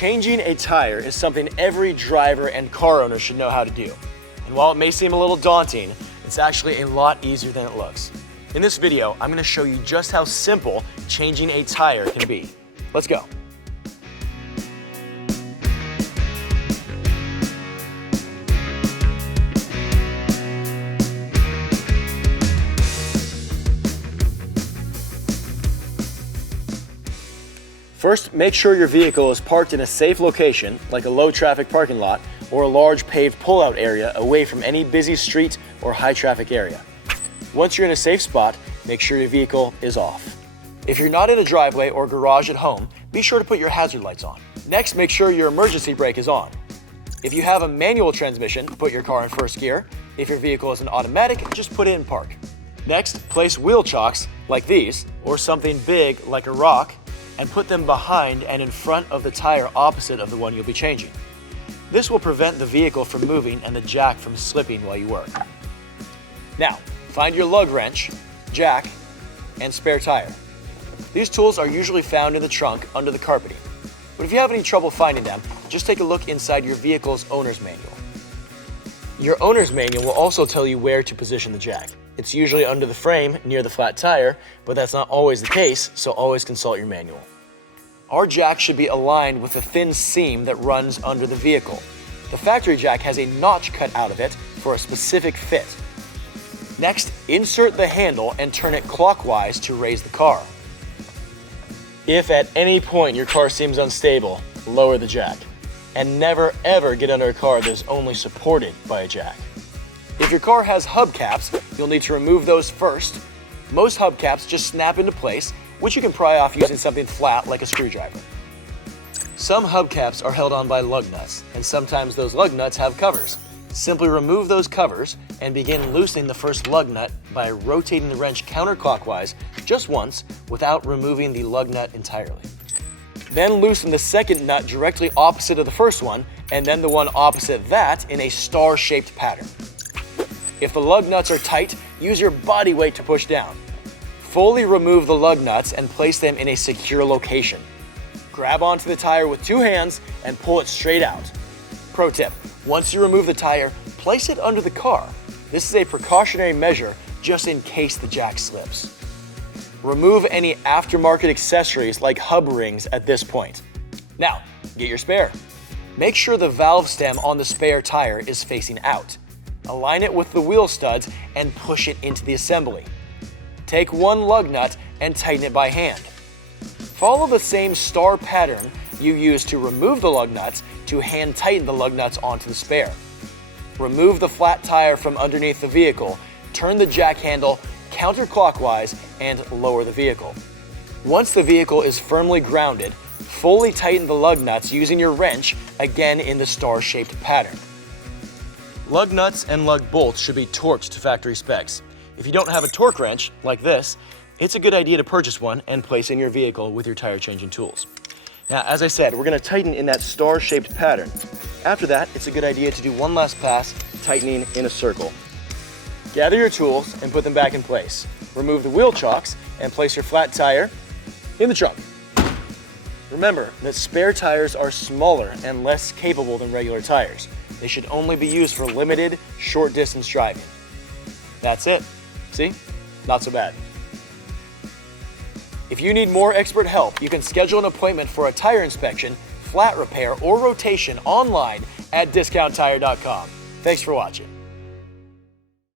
Changing a tire is something every driver and car owner should know how to do. And while it may seem a little daunting, it's actually a lot easier than it looks. In this video, I'm going to show you just how simple changing a tire can be. Let's go. First, make sure your vehicle is parked in a safe location, like a low-traffic parking lot or a large paved pull-out area away from any busy street or high-traffic area. Once you're in a safe spot, make sure your vehicle is off. If you're not in a driveway or garage at home, be sure to put your hazard lights on. Next, make sure your emergency brake is on. If you have a manual transmission, put your car in first gear. If your vehicle is an automatic, just put it in park. Next, place wheel chocks, like these, or something big like a rock, and put them behind and in front of the tire opposite of the one you'll be changing. This will prevent the vehicle from moving and the jack from slipping while you work. Now, find your lug wrench, jack, and spare tire. These tools are usually found in the trunk under the carpeting. But if you have any trouble finding them, just take a look inside your vehicle's owner's manual. Your owner's manual will also tell you where to position the jack. It's usually under the frame near the flat tire, but that's not always the case, so always consult your manual. Our jack should be aligned with the thin seam that runs under the vehicle. The factory jack has a notch cut out of it for a specific fit. Next, insert the handle and turn it clockwise to raise the car. If at any point your car seems unstable, lower the jack. And never ever get under a car that is only supported by a jack. If your car has hubcaps, you'll need to remove those first. Most hubcaps just snap into place, which you can pry off using something flat like a screwdriver. Some hubcaps are held on by lug nuts, and sometimes those lug nuts have covers. Simply remove those covers and begin loosening the first lug nut by rotating the wrench counterclockwise just once without removing the lug nut entirely. Then loosen the second nut directly opposite of the first one, and then the one opposite that in a star-shaped pattern. If the lug nuts are tight, use your body weight to push down. Fully remove the lug nuts and place them in a secure location. Grab onto the tire with two hands and pull it straight out. Pro tip, once you remove the tire, place it under the car. This is a precautionary measure just in case the jack slips. Remove any aftermarket accessories like hub rings at this point. Now, get your spare. Make sure the valve stem on the spare tire is facing out. Align it with the wheel studs and push it into the assembly. Take one lug nut and tighten it by hand. Follow the same star pattern you used to remove the lug nuts to hand tighten the lug nuts onto the spare. Remove the flat tire from underneath the vehicle, turn the jack handle counterclockwise, and lower the vehicle. Once the vehicle is firmly grounded, fully tighten the lug nuts using your wrench, again in the star-shaped pattern. Lug nuts and lug bolts should be torqued to factory specs. If you don't have a torque wrench, like this, it's a good idea to purchase one and place in your vehicle with your tire changing tools. Now, as I said, we're going to tighten in that star-shaped pattern. After that, it's a good idea to do one last pass, tightening in a circle. Gather your tools and put them back in place. Remove the wheel chocks and place your flat tire in the trunk. Remember that spare tires are smaller and less capable than regular tires. They should only be used for limited, short-distance driving. That's it. See? Not so bad. If you need more expert help, you can schedule an appointment for a tire inspection, flat repair, or rotation online at discounttire.com. Thanks for watching.